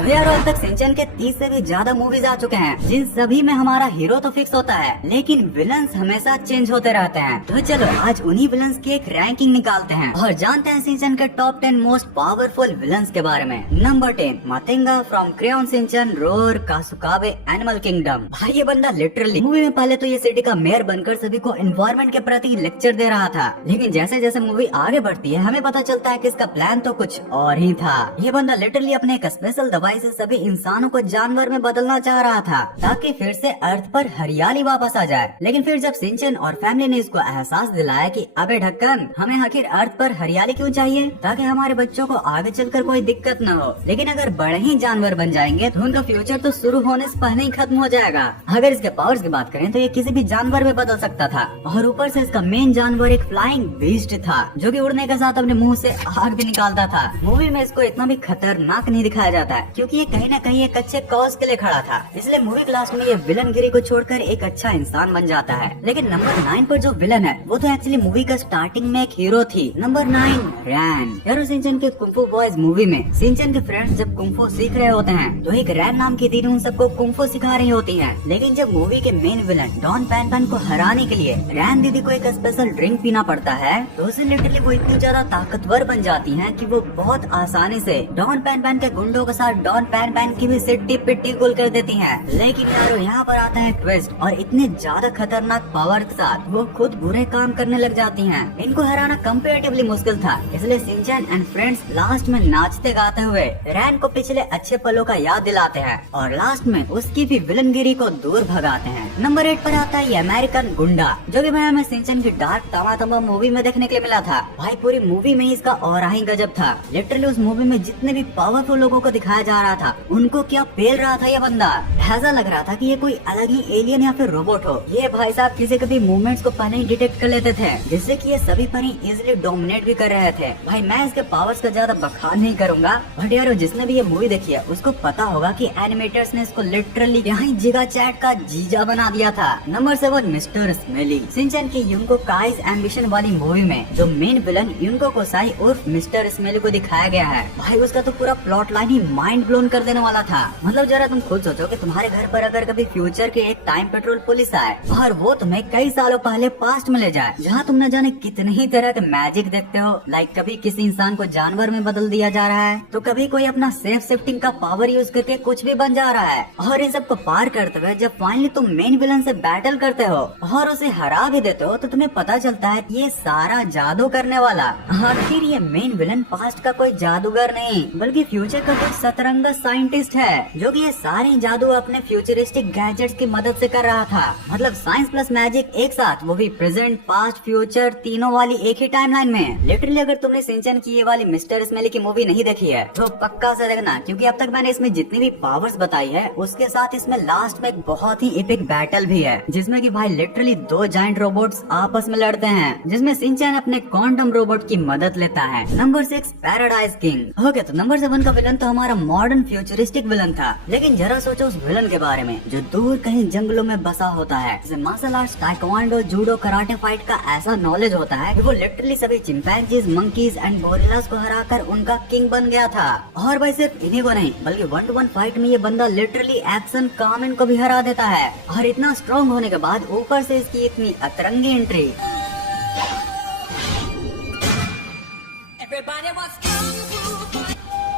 तो यार अब तक सिंचन के 30 से भी ज्यादा मूवीज आ चुके हैं, जिन सभी में हमारा हीरो तो फिक्स होता है, लेकिन विलन्स हमेशा चेंज होते रहते हैं। तो चलो आज उन्हीं विलन्स की एक रैंकिंग निकालते हैं और जानते हैं सिंचन के टॉप 10 मोस्ट पावरफुल विलन्स के बारे में। Number 10 Matinga from Crayon Shinchan Roar Kasukabe Animal Kingdom. भाई ये बंदा लिटरली मूवी में पहले तो ये सिटी का मेयर बनकर सभी को एनवायरमेंट के प्रति लेक्चर दे रहा था, लेकिन जैसे जैसे मूवी आगे बढ़ती है हमें पता चलता है कि इसका प्लान तो कुछ और ही था। ये बंदा लिटरली अपने एक स्पेशल दवाई से सभी इंसानों को जानवर में बदलना चाह रहा था ताकि फिर से अर्थ पर हरियाली वापस आ जाए। लेकिन फिर जब सिंचन और फैमिली ने इसको एहसास दिलाया कि अबे ढक्कन, हमें आखिर अर्थ पर हरियाली क्यों चाहिए, ताकि हमारे बच्चों को आगे चलकर कोई दिक्कत न हो, लेकिन अगर बड़े ही जानवर बन जाएंगे तो उनका फ्यूचर तो शुरू होने से पहले ही खत्म हो जाएगा। अगर इसके पावर्स की बात करें तो ये किसी भी जानवर में बदल सकता था और ऊपर से इसका मेन जानवर एक फ्लाइंग बीस्ट था जो कि उड़ने के साथ अपने मुंह से आग भी निकालता था। मूवी में इसको इतना भी खतरनाक नहीं दिखाया जाता है क्योंकि ये कहीं न कहीं एक अच्छे कॉज के लिए खड़ा था, इसलिए मूवी के लास्ट में ये विलन गिरी को छोड़कर एक अच्छा इंसान बन जाता है। लेकिन नंबर 9 पर जो विलन है वो तो एक्चुअली मूवी का स्टार्टिंग में एक हीरो थी। नंबर 9 रैन। यारो सिंचन के कुंफू बॉयज मूवी में सिंचन के फ्रेंड्स जब कुंफू सीख रहे होते हैं तो एक रैन नाम की दीदी उन सबको कुंफू सिखा रही होती है। लेकिन जब मूवी के main villain Don Pan Pan को हराने के लिए रैन दीदी को एक स्पेशल ड्रिंक पीना पड़ता है तो उसे लिटरली वो इतनी ज्यादा ताकतवर बन जाती है कि वो बहुत आसानी से डॉन पैन पैन के गुंडों के साथ डॉन पैन पैन की भी सिट्टी पिट्टी गुल कर देती है। लेकिन यारो यहाँ पर आता है ट्विस्ट, और इतने ज्यादा खतरनाक पावर के साथ वो खुद बुरे काम करने लग जाती हैं। इनको हराना कंपैरेटिवली मुश्किल था, इसलिए सिंचन एंड फ्रेंड्स लास्ट में नाचते गाते हुए रैन को पिछले अच्छे पलों का याद दिलाते हैं और लास्ट में उसकी भी विलनगिरी को दूर भगाते हैं। नंबर 8 पर आता है ये अमेरिकन गुंडा, जो कि भाई हमें सिंचन की डार्क तमा मूवी में देखने के लिए मिला था। भाई पूरी मूवी में इसका और ही गजब था। लिटरली उस मूवी में जितने भी पावरफुल लोगों को दिखाया जा रहा था उनको क्या पेल रहा था ये बंदा। ऐसा लग रहा था कि ये कोई अलग ही एलियन या फिर रोबोट हो। ये भाई साहब किसी के भी मूवमेंट्स को पहले ही डिटेक्ट कर लेते थे, जिससे कि ये सभी पर ही इजिली डोमिनेट भी कर रहे थे। भाई मैं इसके पावर्स का ज्यादा बखान नहीं करूंगा, बट यार जिसने भी ये मूवी देखी है उसको पता होगा कि एनिमेटर्स ने इसको लिटरली यहाँ जिगा चैट का जीजा बना दिया था। Number 7 mister smelly. सिंचन की युनको काइज एम्बिशन वाली मूवी में जो मेन विलन युनको कोसाई उर्फ मिस्टर स्मेली को दिखाया गया है, भाई उसका तो पूरा प्लॉट लाइन ही माइंड ब्लोन कर देने वाला था। मतलब जरा तुम खुद सोचो कि तुम्हारे घर पर अगर कभी फ्यूचर के एक टाइम पेट्रोल पुलिस आए और वो तुम्हें कई सालों पहले पास्ट में ले जाए, जहाँ तुम न जाने कितने ही तरह के मैजिक देखते हो। लाइक कभी किसी इंसान को जानवर में बदल दिया जा रहा है, तो कभी कोई अपना सेफ शिफ्टिंग का पावर यूज करके कुछ भी बन जा रहा है, और इन सब को पार करते हुए जब फाइनली तुम मेन विलन से बैटल करते हो और उसे हरा भी देते हो, तो तुम्हें पता चलता है ये सारा जादू करने वाला आखिर ये मेन विलन पास्ट का कोई जादूगर नहीं बल्कि फ्यूचर का कोई सतरंगा साइंटिस्ट है, जो कि ये सारे जादू अपने फ्यूचरिस्टिक गैजेट्स की मदद से कर रहा था। मतलब साइंस प्लस मैजिक एक साथ, वो भी प्रेजेंट पास्ट फ्यूचर तीनों वाली एक ही टाइमलाइन में। लिटरली अगर तुमने सिंचन की ये वाली मिस्टर स्मेली की मूवी नहीं देखी है तो पक्का से देखना, क्योंकि अब तक मैंने इसमें जितनी भी पावर्स बताई है उसके साथ इसमें लास्ट में एक बहुत ही एपिक बैटल भी है, जिसमें कि भाई लिटरली 2 जायंट रोबोट्स आपस में लड़ते हैं, जिसमें सिंचन अपने क्वांटम रोबोट की मदद लेता है। Number 6 paradise king. ओके तो नंबर 7 का विलन तो हमारा मॉडर्न फ्यूचरिस्टिक विलन था, लेकिन जरा सोचो उस विलन के बारे में जो दूर कहीं जंगलों में बसा होता है, जिसे martial arts, taekwondo, judo, karate, fight का ऐसा नॉलेज होता है कि वो लिटरली सभी चिंपैंजीज, मंकीज एंड गोरिल्लास को हराकर उनका किंग बन गया था। और भाई सिर्फ इन्हीं को नहीं बल्कि 1-to-1 फाइट में ये बंदा लिटरली एक्शन कामेन को भी हरा देता है, और इतना स्ट्रॉन्ग होने के बाद ऊपर से इसकी इतनी अतरंगी एंट्री।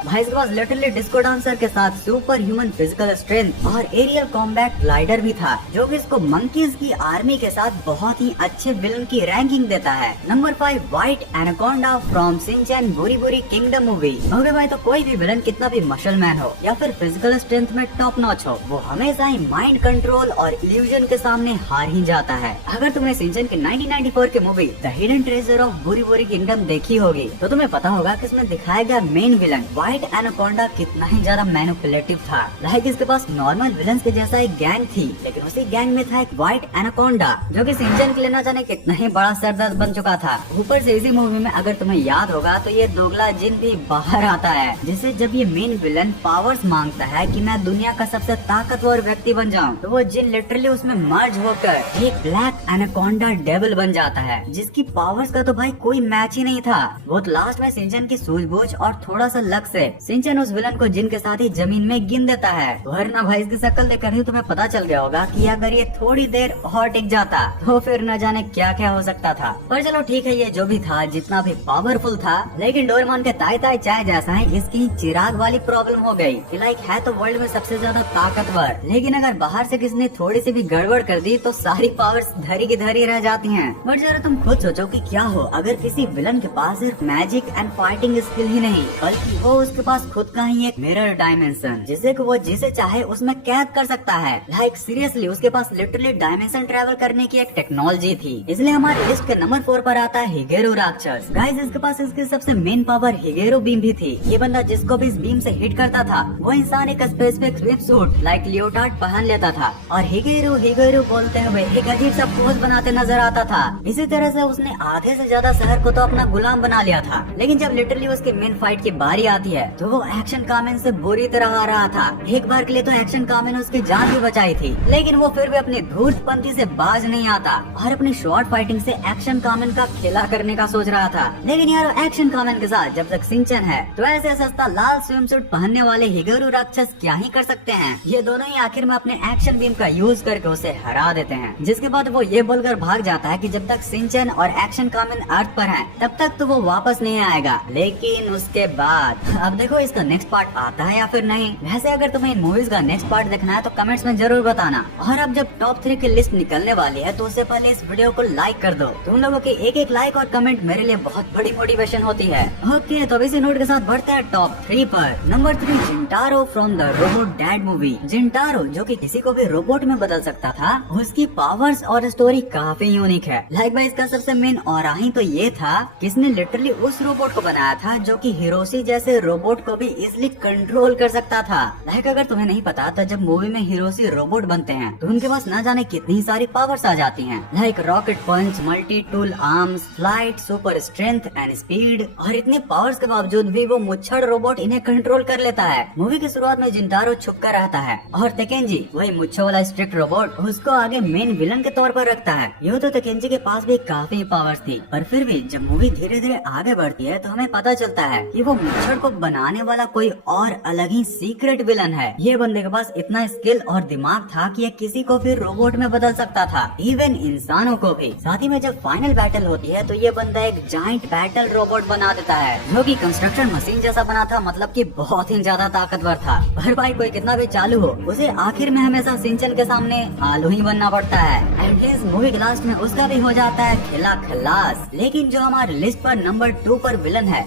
भाई इसके पास लिटरली डिस्को डांसर के साथ सुपर ह्यूमन फिजिकल स्ट्रेंथ और एरियल कॉम्बैट ग्लाइडर भी था, जो कि इसको मंकीज की आर्मी के साथ बहुत ही अच्छे विलन की रैंकिंग देता है। Number 5 white anaconda from Shinchan बुरी बुरी किंगडम मूवी। ओके भाई तो कोई भी विलन कितना भी मसल मैन हो या फिर फिजिकल स्ट्रेंथ में टॉप नॉच हो, वो हमेशा ही माइंड कंट्रोल और इल्यूजन के सामने हार ही जाता है। अगर तुमने शिनचैन की 1994 की movie the hidden treasure of बुरी बुरी किंगडम देखी होगी तो तुम्हें पता होगा कि इसमें दिखाया गया मेन विलन व्हाइट एनाकोंडा कितना ही ज्यादा मैनिपुलेटिव था। लाइक इसके पास नॉर्मल विलन्स के जैसा एक गैंग थी, लेकिन उसी गैंग में था एक व्हाइट एनाकोंडा जो कि सिंचन के लिए न जाने कितना ही बड़ा सरदर्द बन चुका था। ऊपर से इसी मूवी में अगर तुम्हें याद होगा तो ये दोगला जिन भी बाहर आता है, जिसे जब ये मेन विलन पावर्स मांगता है कि मैं दुनिया का सबसे ताकतवर व्यक्ति बन जाऊं, तो वो जिन लिटरली उसमें मर्ज होकर एक ब्लैक एनाकोंडा डेविल बन जाता है, जिसकी पावर्स का तो भाई कोई मैच ही नहीं था। वो तो लास्ट में सिंचन की सूझबूझ और थोड़ा सा लक से सिंचन उस विलन को जिन के साथ ही जमीन में गिन देता है। वरना भाई इसकी शक्ल देखकर ही तुम्हें पता चल गया होगा कि अगर ये थोड़ी देर और टिक जाता तो फिर न जाने क्या क्या हो सकता था। पर चलो ठीक है, ये जो भी था, जितना भी पावरफुल था, लेकिन डोरेमोन के ताई ताई चाय जैसा है इसकी चिराग वाली प्रॉब्लम हो गई कि लाइक है तो वर्ल्ड में सबसे ज्यादा ताकतवर, लेकिन अगर बाहर से किसी ने थोड़ी सी भी गड़बड़ कर दी तो सारी पावर्स धरी की धरी रह जाती हैं। बट जरा तुम खुद सोचो कि क्या हो अगर किसी विलन के पास सिर्फ मैजिक एंड फाइटिंग स्किल ही नहीं, बल्कि वो उसके पास खुद का ही एक मिरर डायमेंशन, जिसे कि वो जिसे चाहे उसमें कैद कर सकता है। लाइक सीरियसली उसके पास लिटरली डायमेंशन ट्रैवल करने की एक टेक्नोलॉजी थी। इसलिए हमारी लिस्ट के नंबर 4 पर आता है हिगेरो राक्षस। गाइस इसके पास इसकी सबसे मेन पावर हिगेरो बीम भी थी। ये बंदा जिसको भी इस बीम से हिट करता था वो इंसान एक specific swim suit like Leotard पहन लेता था और हिगेरो हिगेरो बोलते हुए एक अजीब सा पोज बनाते नजर आता था। इसी तरह से उसने आधे से ज्यादा शहर को तो अपना गुलाम बना लिया था। लेकिन जब लिटरली उसके मेन फाइट की बारी आती है तो वो एक्शन कामेन से बुरी तरह आ रहा था। एक बार के लिए तो एक्शन कामेन उसकी जान भी बचाई थी, लेकिन वो फिर भी अपनी धूर्तपंथी से बाज नहीं आता और अपनी शॉर्ट फाइटिंग से एक्शन कामेन का खेला करने का सोच रहा था। लेकिन यार एक्शन कामेन के साथ जब तक सिंचन है तो ऐसे सस्ता लाल स्विम सूट पहनने वाले हिगेरो राक्षस क्या ही कर सकते हैं। ये दोनों ही आखिर में अपने एक्शन बीम का यूज करके उसे हरा देते हैं, जिसके बाद वो ये बोलकर भाग जाता है कि जब तक सिंचन और एक्शन कामेन अर्थ पर हैं तब तक तो वो वापस नहीं आएगा। लेकिन उसके बाद अब देखो इसका नेक्स्ट पार्ट आता है या फिर नहीं। वैसे अगर तुम्हें इन मूवीज का नेक्स्ट पार्ट देखना है तो कमेंट्स में जरूर बताना। और अब जब टॉप 3 की लिस्ट निकलने वाली है तो उससे पहले इस वीडियो को लाइक कर दो। तुम लोगों के एक लाइक और कमेंट मेरे लिए बहुत बड़ी मोटिवेशन होती है। ओके तो इसी नोट के साथ बढ़ते हैं टॉप 3 पर। Number 3 Jintaro from the robot dad movie. Jintaro जो कि किसी को भी रोबोट में बदल सकता था, उसकी पावर्स और स्टोरी काफी यूनिक है। लाइक भाई इसका सबसे मेन और ही तो ये था कि इसने लिटरली उस रोबोट को बनाया था जो कि हिरोशी जैसे रोबोट को भी इजिली कंट्रोल कर सकता था। लाइक अगर तुम्हें नहीं पता तो जब मूवी में हिरोशी रोबोट बनते हैं तो उनके पास न जाने कितनी सारी पावर्स आ जाती हैं, like rocket punch, multi tool arms, flight, super strength and speed. और इतने पावर्स के बावजूद भी वो मुच्छड़ रोबोट इन्हें कंट्रोल कर लेता है। मूवी की शुरुआत में जिंटारो छुप कर रहता है और तेकेंजी वही मुच्छों वाला स्ट्रिक्ट रोबोट उसको आगे मेन विलन के तौर पर रखता है। यूँ तो तेकेंजी के पास भी काफी पावर्स थी, पर फिर भी जब मूवी धीरे धीरे आगे बढ़ती है तो हमें पता चलता है कि वो मुच्छड़ को बनाने वाला कोई और अलग ही सीक्रेट विलन है। ये बंदे के पास इतना स्किल और दिमाग था कि ये किसी को भी रोबोट में बदल सकता था, इवन इंसानों को भी। साथ ही में जब फाइनल बैटल होती है तो ये बंदा एक जाइंट बैटल रोबोट बना देता है जो कि कंस्ट्रक्शन मशीन जैसा बना था, मतलब कि बहुत ही ज्यादा ताकतवर था। पर भाई कोई कितना भी चालू हो उसे आखिर में हमेशा सिंचन के सामने आलू ही बनना पड़ता है। एंड इस मूवी के लास्ट में उसका भी हो जाता है खिला खलास। लेकिन जो हमारी लिस्ट पर नंबर 2 पर विलन है,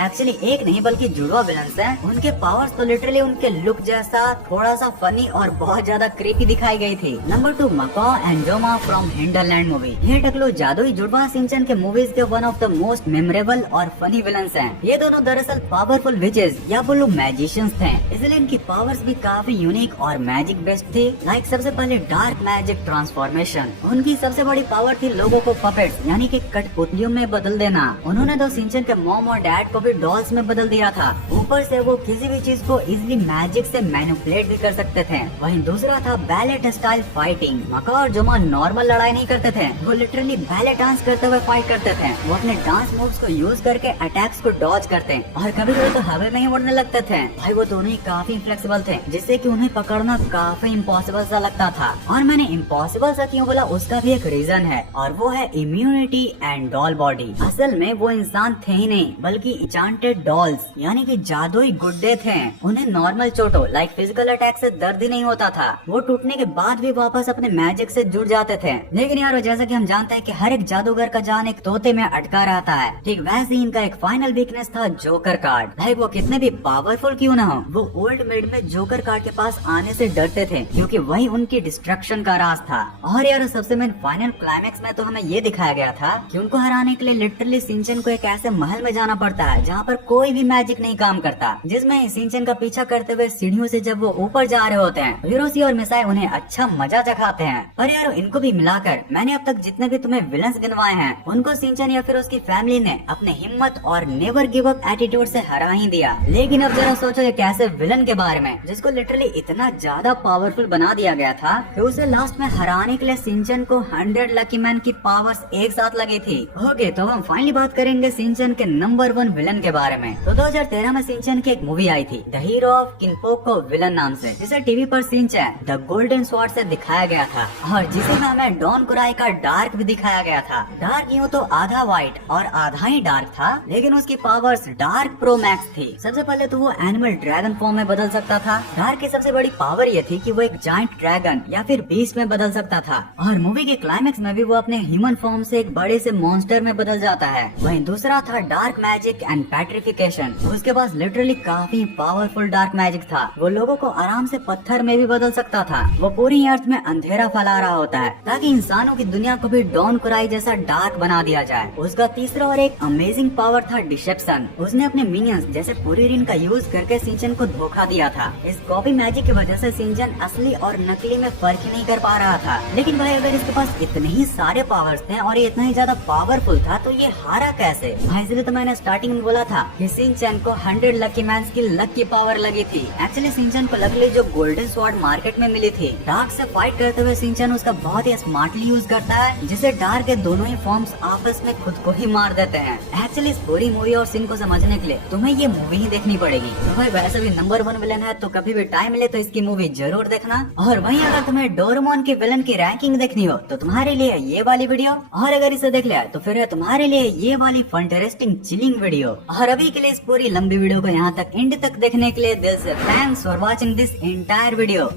एक्चुअली एक नहीं बल्कि जुड़वा विलन्स हैं। उनके पावर्स तो लिटरली उनके लुक जैसा थोड़ा सा फनी और बहुत ज्यादा क्रीपी दिखाई गई थी। Number 2 Makao and Joma from Hinderland movie. ये टकलो जादुई जुड़वा सिंचन के मूवीज के one of the most memorable और फनी विलन्स हैं। ये दोनों दरअसल पावरफुल विचेस या बोलो मैजिशियंस थे, इसलिए इनकी पावर्स भी काफी यूनिक और मैजिक बेस्ड थी। लाइक सबसे पहले डार्क मैजिक ट्रांसफॉर्मेशन। उनकी सबसे बड़ी पावर थी लोगों को पपेट्स यानी कि कठपुतलियों में बदल देना। उन्होंने तो सिंचन के मॉम और डैड को भी डॉल्स में बदल दिया था। ऊपर से वो किसी भी चीज को इजिली मैजिक से मैनिपुलेट भी कर सकते थे। वहीं दूसरा था बैलेट स्टाइल फाइटिंग। मकाओ और जोमा नॉर्मल लड़ाई नहीं करते थे, वो लिटरली बैले डांस करते हुए फाइट करते थे। वो अपने डांस मूव्स को यूज करके अटैक्स को डॉज करते और कभी कभी तो हवा में ही उड़ने लगते थे। भाई वो दोनों ही काफी फ्लेक्सिबल थे, जिससे कि उन्हें पकड़ना काफी इम्पॉसिबल सा लगता था। और मैंने इम्पॉसिबल सा क्यों बोला उसका भी एक रीजन है, और वो है इम्यूनिटी एंड डॉल बॉडी। असल में वो इंसान थे ही नहीं बल्कि इंचांटेड डॉल्स यानी कि जादुई गुड्डे थे। उन्हें नॉर्मल चोटों लाइक फिजिकल अटैक से दर्द ही नहीं होता था। वो टूटने के बाद भी वापस अपने मैजिक से जुड़ जाते थे। लेकिन यार जैसा कि हम जानते हैं कि हर एक जादूगर का जान एक तोते में अटका रहता है, ठीक वैसे ही इनका एक फाइनल वीकनेस था जोकर कार्ड। लाइक वो कितने भी पावरफुल क्यों ना हो, वो ओल्ड मेड में जोकर कार्ड के पास आने से डरते थे क्योंकि वही उनकी डिस्ट्रक्शन का राज था। और यार सबसे मेन फाइनल क्लाइमेक्स में तो हमें ये दिखाया गया था कि उनको हराने के लिए लिटरली सिंचन को एक ऐसे महल में जाना पड़ता है जहाँ पर कोई भी मैजिक नहीं काम करता, जिसमें सिंचन का पीछा करते हुए सीढ़ियों से जब वो ऊपर जा रहे होते हैं हिरोशी और मिसाई उन्हें अच्छा मजा चखाते हैं। और यार इनको भी मिलाकर मैंने अब तक जितने भी तुम्हें विलन्स गिनवाए हैं उनको सिंचन या फिर उसकी फैमिली ने अपने हिम्मत और नेवर गिव अप एटीट्यूड से हरा ही दिया। लेकिन अब जरा सोचो एक ऐसे विलन के बारे में जिसको लिटरली इतना ज्यादा पावरफुल बना दिया गया था कि उसे लास्ट में हराने के लिए सिंचन को 100 लकी मैन की पावर्स एक साथ लगी थी। ओके तो हम फाइनली बात करेंगे सिंचन के नंबर 1 विलन के बारे में। तो 2013 में सिंचन की एक मूवी आई थी द हीरो ऑफ किनपोको विलन नाम से, जिसे टीवी पर सिंचन द गोल्डन स्वॉर्ड से दिखाया गया था और जिसे हमें डॉन कुराई का डार्क भी दिखाया गया था। डार्क यूँ तो आधा व्हाइट और आधा ही डार्क था, लेकिन उसकी पावर्स डार्क प्रो मैक्स थी। सबसे पहले तो वो एनिमल ड्रैगन फॉर्म में बदल सकता था। डार्क की सबसे बड़ी पावर ये थी कि वो एक जायंट ड्रैगन या फिर बीस्ट में बदल सकता था और मूवी के क्लाइमेक्स में भी वो अपने ह्यूमन फॉर्म से एक बड़े से मॉन्स्टर में बदल जाता है। वहीं दूसरा था डार्क मैजिक एंड पेट्रिफिकेशन। उसके पास लिटरली काफी पावरफुल डार्क मैजिक था। वो लोगों को आराम से पत्थर में भी बदल सकता था। वो पूरी अर्थ में अंधेरा फैला रहा होता है ताकि इंसानों की दुनिया को भी डॉन कुराई जैसा डार्क बना दिया जाए। उसका तीसरा और एक अमेजिंग पावर था डिसेप्शन। उसने अपने मिनियंस जैसे पुरीरिन का यूज करके सिंचन को धोखा दिया था। इस कॉपी मैजिक की वजह से सिंचन असली और नकली में फर्क ही नहीं कर पा रहा था। लेकिन भाई अगर इसके पास इतने ही सारे पावर्स थे और ये इतना ही ज्यादा पावरफुल था तो ये हारा कैसे? भाई इसलिए तो मैंने स्टार्टिंग में बोला था कि सिंचन को 100 लकी मैन्स की लक की पावर लगी थी। एक्चुअली सिंचन को लकली जो गोल्डन स्वॉर्ड मार्केट में मिली थी, डार्क से फाइट करते हुए सिंचन उसका बहुत ही स्मार्टली यूज करता है, जिसे डार्क के दोनों ही फॉर्म्स आपस में खुद को ही मार देते हैं। एक्चुअली इस पूरी मूवी और सीन को समझने के लिए तुम्हें ये मूवी ही देखनी पड़ेगी। तो भाई वैसे भी नंबर 1 विलन है, तो कभी भी टाइम मिले तो इसकी मूवी जरूर देखना। और वहीं अगर तुम्हें डोरेमोन के विलन की रैंकिंग देखनी हो तो तुम्हारे लिए ये वाली वीडियो, और अगर इसे देख लिया तो फिर है तुम्हारे लिए ये वाली फंटरेस्टिंग चिलिंग वीडियो। और अभी के लिए इस पूरी लंबी वीडियो को यहाँ तक एंड तक देखने के लिए दिल से thanks for watching this entire video.